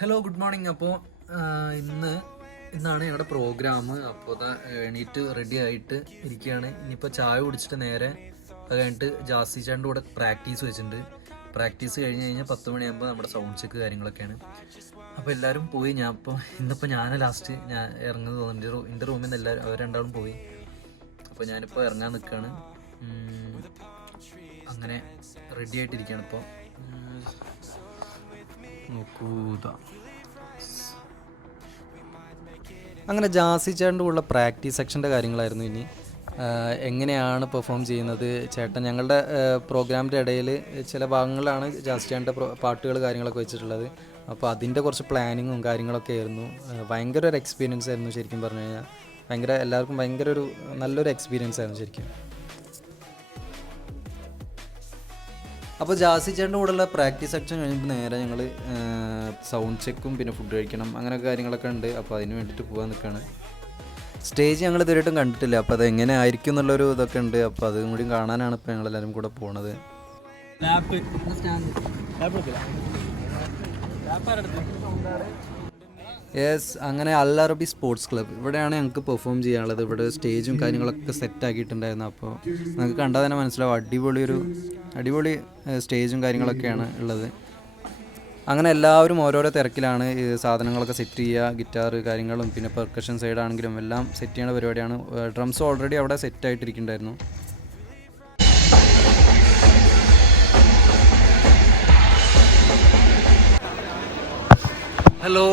Hello good morning. അപ്പോൾ ഇന്നാണ് ഞങ്ങളുടെ പ്രോഗ്രാം. അപ്പോൾ അതാ എണീറ്റ് റെഡി ആയിട്ട് ഇരിക്കുകയാണ്. ഇനിയിപ്പോൾ ചായ കുടിച്ചിട്ട് നേരെ അത് കഴിഞ്ഞിട്ട് ജാസി ചേട്ടൻ്റെ കൂടെ പ്രാക്ടീസ് വെച്ചിട്ടുണ്ട്. പ്രാക്ടീസ് കഴിഞ്ഞ് കഴിഞ്ഞാൽ 10 മണിയാകുമ്പോൾ നമ്മുടെ സൗണ്ട് ചെക്ക് കാര്യങ്ങളൊക്കെയാണ്. അപ്പോൾ എല്ലാവരും പോയി. ഇന്നിപ്പോൾ ഞാൻ ലാസ്റ്റ് ഇറങ്ങുന്നത് തോന്നുന്നുണ്ട്. എൻ്റെ റൂമിൽ നിന്ന് എല്ലാവരും അവർ രണ്ടാളും പോയി. അപ്പോൾ ഞാനിപ്പോൾ ഇറങ്ങാൻ നിൽക്കുകയാണ്. അങ്ങനെ റെഡി ആയിട്ടിരിക്കുകയാണ് ഇപ്പോൾ. നോക്കൂതാ അങ്ങനെ ജാസി ചേട്ടൻ്റെ കൂടെ പ്രാക്ടീസ് സെക്ഷൻ്റെ കാര്യങ്ങളായിരുന്നു. ഇനി എങ്ങനെയാണ് പെർഫോം ചെയ്യുന്നത് ചേട്ടൻ ഞങ്ങളുടെ പ്രോഗ്രാമിൻ്റെ ഇടയിൽ ചില ഭാഗങ്ങളിലാണ് ജാസി ചേട്ടൻ്റെ പാട്ടുകൾ കാര്യങ്ങളൊക്കെ വെച്ചിട്ടുള്ളത്. അപ്പോൾ അതിൻ്റെ കുറച്ച് പ്ലാനിങ്ങും കാര്യങ്ങളൊക്കെ ആയിരുന്നു. ഭയങ്കര ഒരു എക്സ്പീരിയൻസ് ആയിരുന്നു ശരിക്കും പറഞ്ഞു കഴിഞ്ഞാൽ. എല്ലാവർക്കും ഭയങ്കര ഒരു നല്ലൊരു എക്സ്പീരിയൻസ് ആയിരുന്നു ശരിക്കും. അപ്പോൾ ജാസി ചേട്ടൻ്റെ കൂടെയുള്ള പ്രാക്ടീസ് സെക്ഷൻ കഴിഞ്ഞപ്പോൾ നേരെ ഞങ്ങൾ സൗണ്ട് ചെക്കും പിന്നെ ഫുഡ് കഴിക്കണം അങ്ങനെയൊക്കെ കാര്യങ്ങളൊക്കെ ഉണ്ട്. അപ്പോൾ അതിന് വേണ്ടിയിട്ട് പോകാൻ നിൽക്കുകയാണ്. സ്റ്റേജ് ഞങ്ങൾ ഇതുവരെയായിട്ടും കണ്ടിട്ടില്ല. അപ്പോൾ അത് എങ്ങനെ ആയിരിക്കും എന്നുള്ളൊരു ഇതൊക്കെ ഉണ്ട്. അപ്പോൾ അതും കൂടി കാണാനാണ് ഇപ്പോൾ ഞങ്ങളെല്ലാവരും കൂടെ പോണത്. യെസ്, അങ്ങനെ അൽ അറബി സ്പോർട്സ് ക്ലബ്ബ് ഇവിടെയാണ് ഞങ്ങൾക്ക് പെർഫോം ചെയ്യാനുള്ളത്. ഇവിടെ സ്റ്റേജും കാര്യങ്ങളൊക്കെ സെറ്റ് ആക്കിയിട്ടുണ്ടായിരുന്നു. അപ്പോൾ നമുക്ക് കണ്ടാൽ തന്നെ മനസ്സിലാവും അടിപൊളി സ്റ്റേജും കാര്യങ്ങളൊക്കെയാണ് ഉള്ളത്. അങ്ങനെ എല്ലാവരും ഓരോരോ തിരക്കിലാണ്. സാധനങ്ങളൊക്കെ സെറ്റ് ചെയ്യുക, ഗിറ്റാർ കാര്യങ്ങളും പിന്നെ പെർക്കഷൻ സൈഡാണെങ്കിലും എല്ലാം സെറ്റ് ചെയ്യുന്ന പരിപാടിയാണ്. ഡ്രംസ് ഓൾറെഡി അവിടെ സെറ്റ് ആയിട്ടിരിക്കുന്നുണ്ടായിരുന്നു. ഹലോ,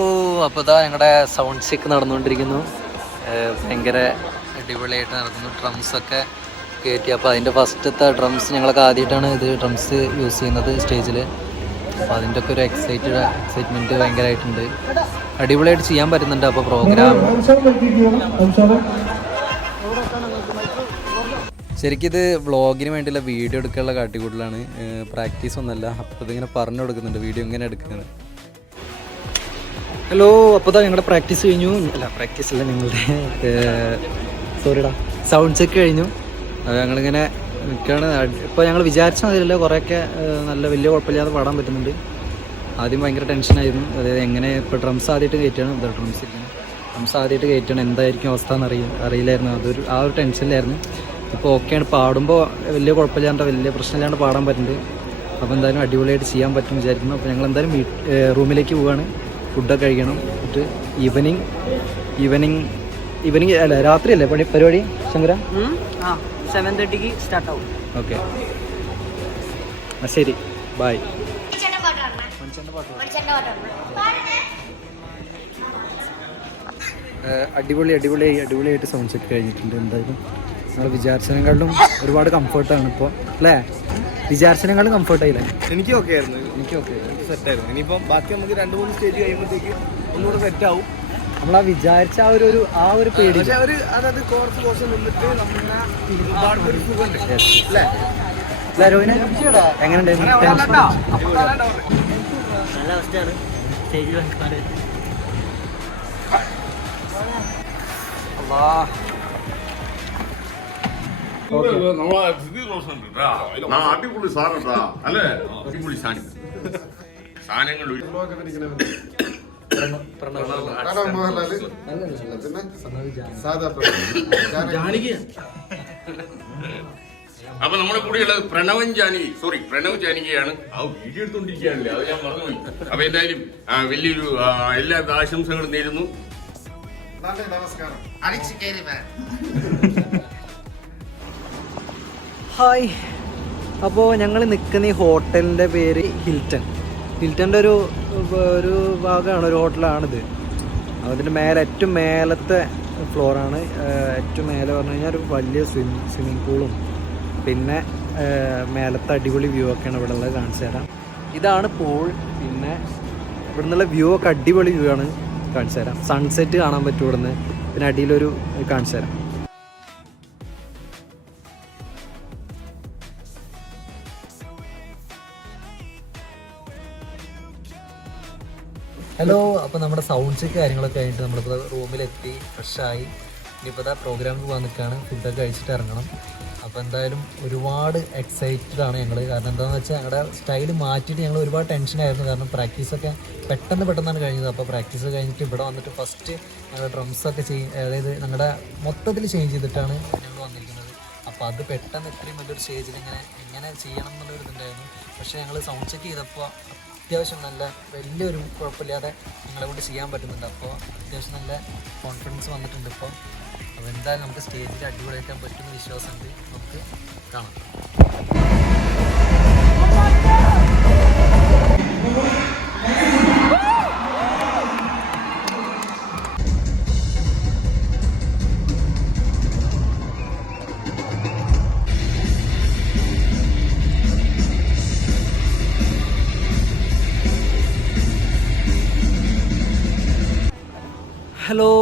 അപ്പോൾ ഇതാ ഞങ്ങളുടെ സൗണ്ട് ചെക്ക് നടന്നുകൊണ്ടിരിക്കുന്നു. ഭയങ്കര അടിപൊളിയായിട്ട് നടക്കുന്നു. ഡ്രംസൊക്കെ കയറ്റി. അപ്പോൾ അതിൻ്റെ ഫസ്റ്റത്തെ ഡ്രംസ് ഞങ്ങളൊക്കെ ആദ്യമായിട്ടാണ് ഡ്രംസ് യൂസ് ചെയ്യുന്നത് സ്റ്റേജിൽ. അപ്പോൾ അതിൻ്റെ ഒക്കെ ഒരു എക്സൈറ്റ്മെൻറ്റ് ഭയങ്കരമായിട്ടുണ്ട്. അടിപൊളിയായിട്ട് ചെയ്യാൻ പറ്റുന്നുണ്ട്. അപ്പോൾ പ്രോഗ്രാം ശരിക്കും ഇത് വ്ളോഗിന് വേണ്ടിയുള്ള വീഡിയോ എടുക്കാനുള്ള കാട്ടിക്കൂട്ടലാണ്, പ്രാക്ടീസ് ഒന്നുമല്ല. അപ്പോൾ ഇതിങ്ങനെ പറഞ്ഞു കൊടുക്കുന്നുണ്ട് വീഡിയോ ഇങ്ങനെ എടുക്കുന്നത്. ഹലോ, അപ്പോൾ ഇതാ ഞങ്ങളുടെ പ്രാക്ടീസ് കഴിഞ്ഞു. പ്രാക്ടീസ് അല്ല, ഞങ്ങളുടെ സൗണ്ട് ചെക്ക് കഴിഞ്ഞു. ഞങ്ങളിങ്ങനെ നിൽക്കുകയാണ്. ഇപ്പോൾ ഞങ്ങൾ വിചാരിച്ച മതിയല്ല, കുറേയൊക്കെ നല്ല വലിയ കുഴപ്പമില്ലാതെ പാടാൻ പറ്റുന്നുണ്ട്. ആദ്യം ഭയങ്കര ടെൻഷനായിരുന്നു. അതായത് എങ്ങനെ ഇപ്പോൾ ഡ്രംസ് ആദ്യമായിട്ട് കയറ്റുകയാണ്. ഡ്രംസ് ആദ്യമായിട്ട് കയറ്റുകയാണ്, എന്തായിരിക്കും അവസ്ഥ എന്ന് അറിയില്ലായിരുന്നു. ആ ഒരു ടെൻഷനിലായിരുന്നു. ഇപ്പോൾ ഓക്കെയാണ്, പാടുമ്പോൾ വലിയ കുഴപ്പമില്ലാണ്ട് വലിയ പ്രശ്നമില്ലാണ്ട് പാടാൻ പറ്റുന്നുണ്ട്. അപ്പോൾ എന്തായാലും അടിപൊളിയായിട്ട് ചെയ്യാൻ പറ്റും വിചാരിക്കുന്നു. അപ്പോൾ ഞങ്ങൾ എന്തായാലും റൂമിലേക്ക് പോവുകയാണ്. ഫുഡൊക്കെ കഴിക്കണം. എന്നിട്ട് ഈവനിങ് അല്ല, രാത്രിയല്ലേ പരിപാടി ശങ്കര? 7:30 സ്റ്റാർട്ട് ആവും. ഓക്കെ, ശരി, ബൈ. അടിപൊളിയായിട്ട് സൗണ്ട് ചെക്ക് കഴിഞ്ഞിട്ടുണ്ട്. എന്തായാലും നമ്മൾ വിചാരിച്ചതിനെക്കാളും ഒരുപാട് കംഫർട്ടാണ് ഇപ്പോൾ അല്ലേ? വിചാരിച്ചതിനെക്കാളും കംഫർട്ടായില്ലേ? എനിക്ക് ഓക്കെ ആയിരുന്നു. എനിക്ക് സെറ്റായിരുന്നു. ഇനിയിപ്പം ബാക്കി നമുക്ക് 2-3 സ്റ്റേജ് കഴിയുമ്പോഴത്തേക്ക് ഒന്നുകൂടെ സെറ്റാവും. നമ്മൾ വിചാരിച്ച ആ ഒരു പേടി, അതായത് കുറച്ച് ദിവസം നിന്നിട്ട് നമ്മളിങ്ങനെ ഒരുപാട് ഒരു സുഖമുണ്ട് അല്ലേ? എങ്ങനെയുണ്ടായിരുന്നു? നല്ല അവസ്ഥയാണ് സ്റ്റേജിൽ അടിപൊളി സാധനട്ടാ അല്ലേ? അടിപൊളി സാധനങ്ങൾ അപ്പൊ നമ്മളെ കൂടെയുള്ളത് പ്രണവ് ജാനകിയാണ്. ആ വീഡിയോ എടുത്തോണ്ടിരിക്കുകയാണല്ലേ, അത് ഞാൻ മറന്നുപോയി. അപ്പൊ എന്തായാലും വലിയൊരു എല്ലാ ആശംസകളും നേരുന്നു. നമസ്കാരം. ഹായ്. അപ്പോൾ ഞങ്ങൾ നിൽക്കുന്ന ഈ ഹോട്ടലിൻ്റെ പേര് ഹിൽട്ടൻ്റെ ഒരു ഭാഗമാണ്, ഒരു ഹോട്ടലാണിത്. അതിൻ്റെ ഏറ്റവും മേലത്തെ ഫ്ലോറാണ്. ഏറ്റവും മേലെ പറഞ്ഞു കഴിഞ്ഞാൽ ഒരു വലിയ സ്വിമ്മിങ് പൂളും പിന്നെ മേലത്തെ അടിപൊളി വ്യൂ ഒക്കെയാണ് ഇവിടെ ഉള്ളത്. കാണിച്ചു തരാം. ഇതാണ് പൂൾ. പിന്നെ ഇവിടെ നിന്നുള്ള വ്യൂ ഒക്കെ അടിപൊളി വ്യൂ ആണ്. കാണിച്ചു തരാം. സൺസെറ്റ് കാണാൻ പറ്റും ഇവിടെ നിന്ന്. പിന്നെ അടിയിലൊരു കാണിച്ചു തരാം. ഹലോ, അപ്പോൾ നമ്മുടെ സൗണ്ട് ചെക്ക് കാര്യങ്ങളൊക്കെ കഴിഞ്ഞിട്ട് നമ്മളിപ്പോൾ റൂമിലെത്തി ഫ്രഷായി. ഇനിയിപ്പോൾ പ്രോഗ്രാമിൽ പോകാൻ നിൽക്കുകയാണ്, ഫുഡൊക്കെ കഴിച്ചിട്ട് ഇറങ്ങണം. അപ്പോൾ എന്തായാലും ഒരുപാട് എക്സൈറ്റഡ് ആണ് ഞങ്ങൾ. കാരണം എന്താണെന്ന് വെച്ചാൽ ഞങ്ങളുടെ സ്റ്റൈൽ മാറ്റിയിട്ട് ഞങ്ങൾ ഒരുപാട് ടെൻഷനായിരുന്നു. കാരണം പ്രാക്ടീസൊക്കെ പെട്ടെന്നാണ് കഴിഞ്ഞത്. അപ്പോൾ പ്രാക്ടീസ് കഴിഞ്ഞിട്ട് ഇവിടെ വന്നിട്ട് ഫസ്റ്റ് ഞങ്ങളുടെ ഡ്രംസൊക്കെ അതായത് ഞങ്ങളുടെ മൊത്തത്തിൽ ചേഞ്ച് ചെയ്തിട്ടാണ് ഞങ്ങൾ വന്നിരിക്കുന്നത്. അപ്പോൾ അത് പെട്ടെന്ന് ഇത്രയും വലിയൊരു സ്റ്റേജിൽ എങ്ങനെ ചെയ്യണം എന്നുള്ളൊരു ഇതുണ്ടായിരുന്നു. പക്ഷേ ഞങ്ങൾ സൗണ്ട് ചെക്ക് ചെയ്തപ്പോൾ അത്യാവശ്യം നല്ല വലിയൊരു കുഴപ്പമില്ലാതെ ഞങ്ങളെ കൊണ്ട് ചെയ്യാൻ പറ്റുന്നുണ്ട്. അപ്പോൾ അത്യാവശ്യം നല്ല കോൺഫിഡൻസ് വന്നിട്ടുണ്ട് ഇപ്പോൾ. അപ്പോൾ എന്തായാലും നമുക്ക് സ്റ്റേജിൽ അടിപൊളിയാക്കാൻ പറ്റുന്ന വിശ്വാസമുണ്ട്. നമുക്ക് കാണാം. ഹലോ,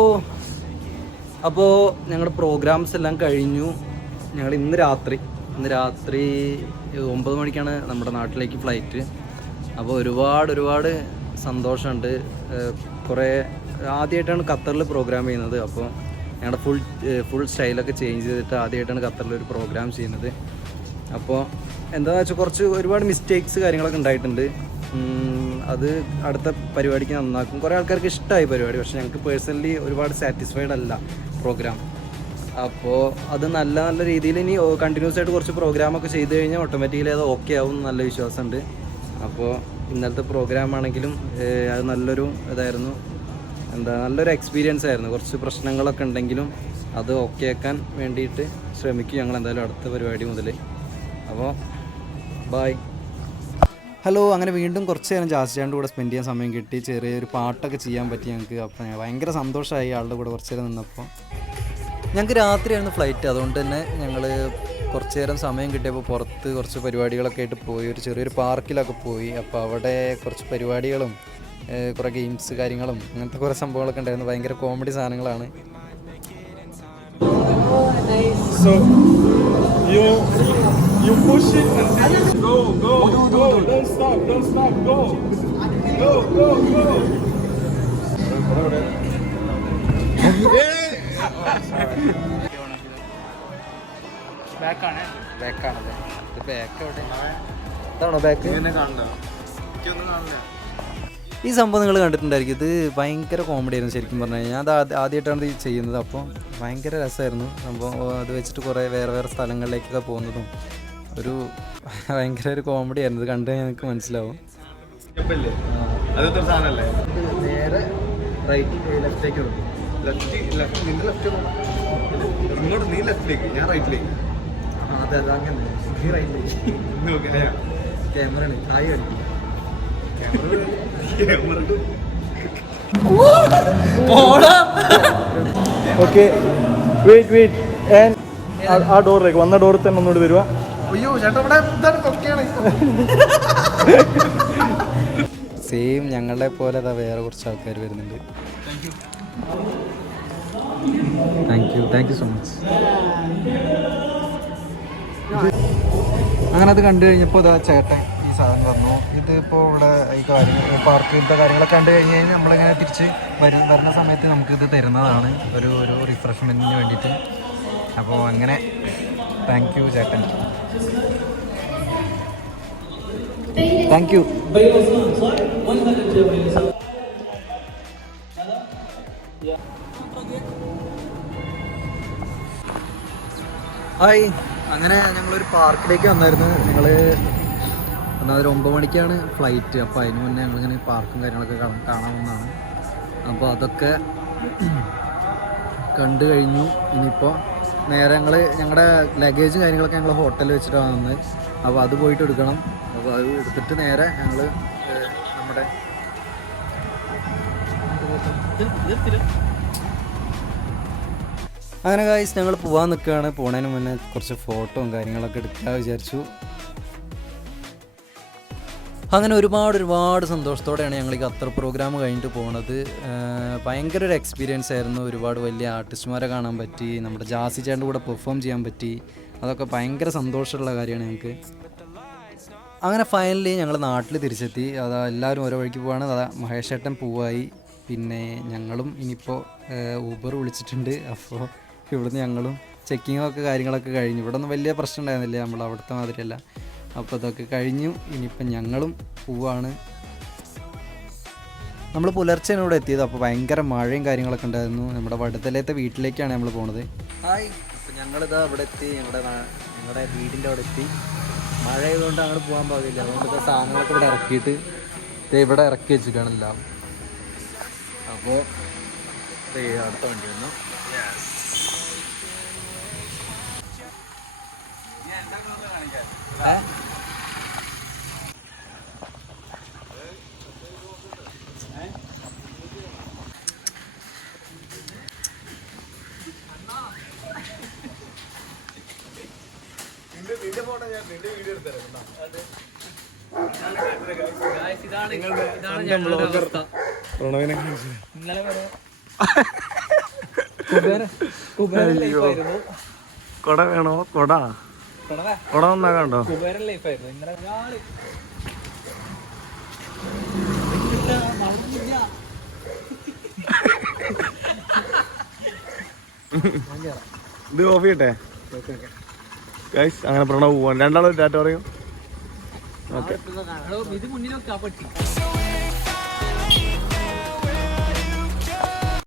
അപ്പോൾ ഞങ്ങളുടെ പ്രോഗ്രാംസ് എല്ലാം കഴിഞ്ഞു. ഞങ്ങൾ ഇന്ന് രാത്രി 9 മണിക്കാണ് നമ്മുടെ നാട്ടിലേക്ക് ഫ്ലൈറ്റ്. അപ്പോൾ ഒരുപാട് സന്തോഷമുണ്ട്. കുറേ ആദ്യമായിട്ടാണ് ഖത്തറിൽ പ്രോഗ്രാം ചെയ്യുന്നത്. അപ്പോൾ ഞങ്ങളുടെ ഫുൾ സ്റ്റൈലൊക്കെ ചേഞ്ച് ചെയ്തിട്ട് ആദ്യമായിട്ടാണ് ഖത്തറിൽ ഒരു പ്രോഗ്രാം ചെയ്യുന്നത്. അപ്പോൾ എന്താണെന്ന് വെച്ചാൽ കുറച്ച് ഒരുപാട് മിസ്റ്റേക്സ് കാര്യങ്ങളൊക്കെ ഉണ്ടായിട്ടുണ്ട്. അത് അടുത്ത പരിപാടിക്ക് നന്നാക്കും. കുറേ ആൾക്കാർക്ക് ഇഷ്ടമായി പരിപാടി, പക്ഷേ ഞങ്ങൾക്ക് പേഴ്സണലി ഒരുപാട് സാറ്റിസ്ഫൈഡ് അല്ല പ്രോഗ്രാം. അപ്പോൾ അത് നല്ല രീതിയിൽ ഇനി കണ്ടിന്യൂസ് ആയിട്ട് കുറച്ച് പ്രോഗ്രാമൊക്കെ ചെയ്ത് കഴിഞ്ഞാൽ ഓട്ടോമാറ്റിക്കലി അത് ഓക്കെ ആവും നല്ല വിശ്വാസമുണ്ട്. അപ്പോൾ ഇന്നലത്തെ പ്രോഗ്രാം ആണെങ്കിലും അത് നല്ലൊരു നല്ലൊരു എക്സ്പീരിയൻസ് ആയിരുന്നു. കുറച്ച് പ്രശ്നങ്ങളൊക്കെ ഉണ്ടെങ്കിലും അത് ഓക്കെ ആക്കാൻ വേണ്ടിയിട്ട് ശ്രമിക്കും ഞങ്ങൾ എന്തായാലും അടുത്ത പരിപാടി മുതൽ. അപ്പോൾ ബായ്. ഹലോ, അങ്ങനെ വീണ്ടും കുറച്ച് നേരം ജാസിച്ചാൻ്റെ കൂടെ സ്പെൻഡ് ചെയ്യാൻ സമയം കിട്ടി. ചെറിയൊരു പാട്ടൊക്കെ ചെയ്യാൻ പറ്റി ഞങ്ങൾക്ക്. അപ്പോൾ ഭയങ്കര സന്തോഷമായി ആളുടെ കൂടെ കുറച്ച് നേരം നിന്നപ്പോൾ. ഞങ്ങൾക്ക് രാത്രിയായിരുന്നു ഫ്ലൈറ്റ്, അതുകൊണ്ട് തന്നെ ഞങ്ങൾ കുറച്ച് നേരം സമയം കിട്ടിയപ്പോൾ പുറത്ത് കുറച്ച് പരിപാടികളൊക്കെ ആയിട്ട് പോയി. ഒരു ചെറിയൊരു പാർക്കിലൊക്കെ പോയി. അപ്പോൾ അവിടെ കുറച്ച് പരിപാടികളും കുറേ ഗെയിംസ് കാര്യങ്ങളും അങ്ങനത്തെ കുറേ സംഭവങ്ങളൊക്കെ ഉണ്ടായിരുന്നു. ഭയങ്കര കോമഡി സാധനങ്ങളാണ്. You push it until you go. Don't stop, go. ബാക്കാണല്ലേ? ഇത് ബാക്ക് എവിടെ? ഇതാണോ ബാക്ക്? ഈ സംഭവം നിങ്ങൾ കണ്ടിട്ടുണ്ടായിരിക്കും. ഇത് ഭയങ്കര കോമഡി ആയിരുന്നു ശരിക്കും പറഞ്ഞു കഴിഞ്ഞാൽ. അത് ആദ്യമായിട്ടാണ് ഇത് ചെയ്യുന്നത്. അപ്പോൾ ഭയങ്കര രസമായിരുന്നു സംഭവം. അത് വെച്ചിട്ട് കുറേ വേറെ സ്ഥലങ്ങളിലേക്കൊക്കെ പോകുന്നതും ഭയങ്കര ഒരു കോമഡി ആയിരുന്നു. ഇത് കണ്ടു കഴിഞ്ഞാൽ നിങ്ങൾക്ക് മനസ്സിലാവും. നേരെ ലെഫ്റ്റിലേക്ക് നീ ലെഫ്റ്റിലേക്ക്, ഞാൻ റൈറ്റിലേക്ക്. അതെ അങ്ങനെ നീ റൈറ്റിലേക്ക്. ക്യാമറ തായി കളിക്കും. ഓക്കെ, വെയിറ്റ് ആ ഡോറിലേക്ക് വന്ന ഡോറിൽ തന്നെ ഒന്നുകൂടി വരുക. അയ്യോ ചേട്ടാ, ഇവിടെ സെയിം ഞങ്ങളെ പോലെ വേറെ കുറച്ച് ആൾക്കാർ വരുന്നുണ്ട്. Thank you so much. അങ്ങനെ അത് കണ്ടു കഴിഞ്ഞപ്പോൾ ഇതാ ചേട്ടൻ ഈ സാധനം തന്നു. ഇതിപ്പോൾ ഇവിടെ ഈ പാർക്കിലത്തെ കാര്യങ്ങളൊക്കെ കണ്ടു കഴിഞ്ഞ് കഴിഞ്ഞാൽ നമ്മളിങ്ങനെ തിരിച്ച് വരുന്ന സമയത്ത് നമുക്കിത് തരുന്നതാണ് ഒരു റിഫ്രഷ്മെൻറ്റിന് വേണ്ടിയിട്ട്. അപ്പോൾ അങ്ങനെ താങ്ക് യു ചേട്ടൻ, താങ്ക് യു. ഹായ്, അങ്ങനെ ഞങ്ങളൊരു പാർക്കിലേക്ക് വന്നായിരുന്നു. ഞങ്ങൾ ഒരു 9 മണിക്കാണ് ഫ്ലൈറ്റ്. അപ്പോൾ അതിന് മുന്നേ ഞങ്ങളിങ്ങനെ പാർക്കും കാര്യങ്ങളൊക്കെ കാണാവുന്നതാണ്. അപ്പോൾ അതൊക്കെ കണ്ടു കഴിഞ്ഞു. ഇനിയിപ്പോൾ നേരെ ഞങ്ങളുടെ ലഗേജും കാര്യങ്ങളൊക്കെ ഞങ്ങൾ ഹോട്ടലിൽ വെച്ചിട്ടാണ് വന്നത്. അപ്പോൾ അത് പോയിട്ട് എടുക്കണം. അപ്പോൾ അത് എടുത്തിട്ട് നേരെ ഞങ്ങൾ നമ്മുടെ അങ്ങനെ ഗൈസ് ഞങ്ങൾ പോകാൻ നിൽക്കുകയാണ്. പോണതിന് മുന്നേ കുറച്ച് ഫോട്ടോയും കാര്യങ്ങളൊക്കെ എടുക്കാൻ വിചാരിച്ചു. അങ്ങനെ ഒരുപാട് സന്തോഷത്തോടെയാണ് ഞങ്ങൾ ഈ ഖത്തർ പ്രോഗ്രാം കഴിഞ്ഞിട്ട് പോകുന്നത്. ഭയങ്കര ഒരു എക്സ്പീരിയൻസ് ആയിരുന്നു. ഒരുപാട് വലിയ ആർട്ടിസ്റ്റുമാരെ കാണാൻ പറ്റി, നമ്മുടെ ജാസി ചേട്ടൻ്റെ കൂടെ പെർഫോം ചെയ്യാൻ പറ്റി. അതൊക്കെ ഭയങ്കര സന്തോഷമുള്ള കാര്യമാണ് ഞങ്ങൾക്ക്. അങ്ങനെ ഫൈനലി ഞങ്ങൾ നാട്ടിൽ തിരിച്ചെത്തി. അതാ എല്ലാവരും ഓരോ വഴിക്ക് പോവാണ്. അതാ മഹേഷ് ചേട്ടൻ പോവായി. പിന്നെ ഞങ്ങളും ഇനിയിപ്പോൾ ഊബർ വിളിച്ചിട്ടുണ്ട്. അപ്പോൾ ഇവിടുന്ന് ഞങ്ങളും ചെക്കിങ്ങൊക്കെ കാര്യങ്ങളൊക്കെ കഴിഞ്ഞു. ഇവിടെ ഒന്നും വലിയ പ്രശ്നം ഉണ്ടായിരുന്നില്ല, നമ്മൾ അവിടുത്തെ മാതിരിയല്ല. അപ്പോൾ അതൊക്കെ കഴിഞ്ഞു. ഇനിയിപ്പം ഞങ്ങളും പോവാണ്. നമ്മൾ പുലർച്ചെയാണ് ഇവിടെ എത്തിയത്. അപ്പോൾ ഭയങ്കര മഴയും കാര്യങ്ങളൊക്കെ ഉണ്ടായിരുന്നു. നമ്മുടെ വടുതലത്തെ വീട്ടിലേക്കാണ് നമ്മൾ പോണത്. ഹായ്, അപ്പോൾ ഞങ്ങളിതാ ഇവിടെ എത്തി. ഞങ്ങളുടെ വീടിൻ്റെ അവിടെ എത്തി. മഴ ആയതുകൊണ്ട് അങ്ങോട്ട് പോകാൻ പാടില്ല. അതുകൊണ്ട് സാധനങ്ങളൊക്കെ ഇവിടെ ഇറക്കിയിട്ട് ഇവിടെ ഇറക്കി വെച്ചിട്ടാണല്ലോ. അപ്പോൾ അടുത്ത വണ്ടി വന്നു. കൊട വേണോ? കൊട ഒന്നാകണ്ടോ? ഇത് ഓഫ് ചെയ്യട്ടെ ഗൈസ്. അങ്ങനെ പ്രണവ് പോവാൻ രണ്ടാളും ടാറ്റ പറയും. ഓക്കെ. ഇത് മുന്നിൽ വെക്കാം പറ്റി.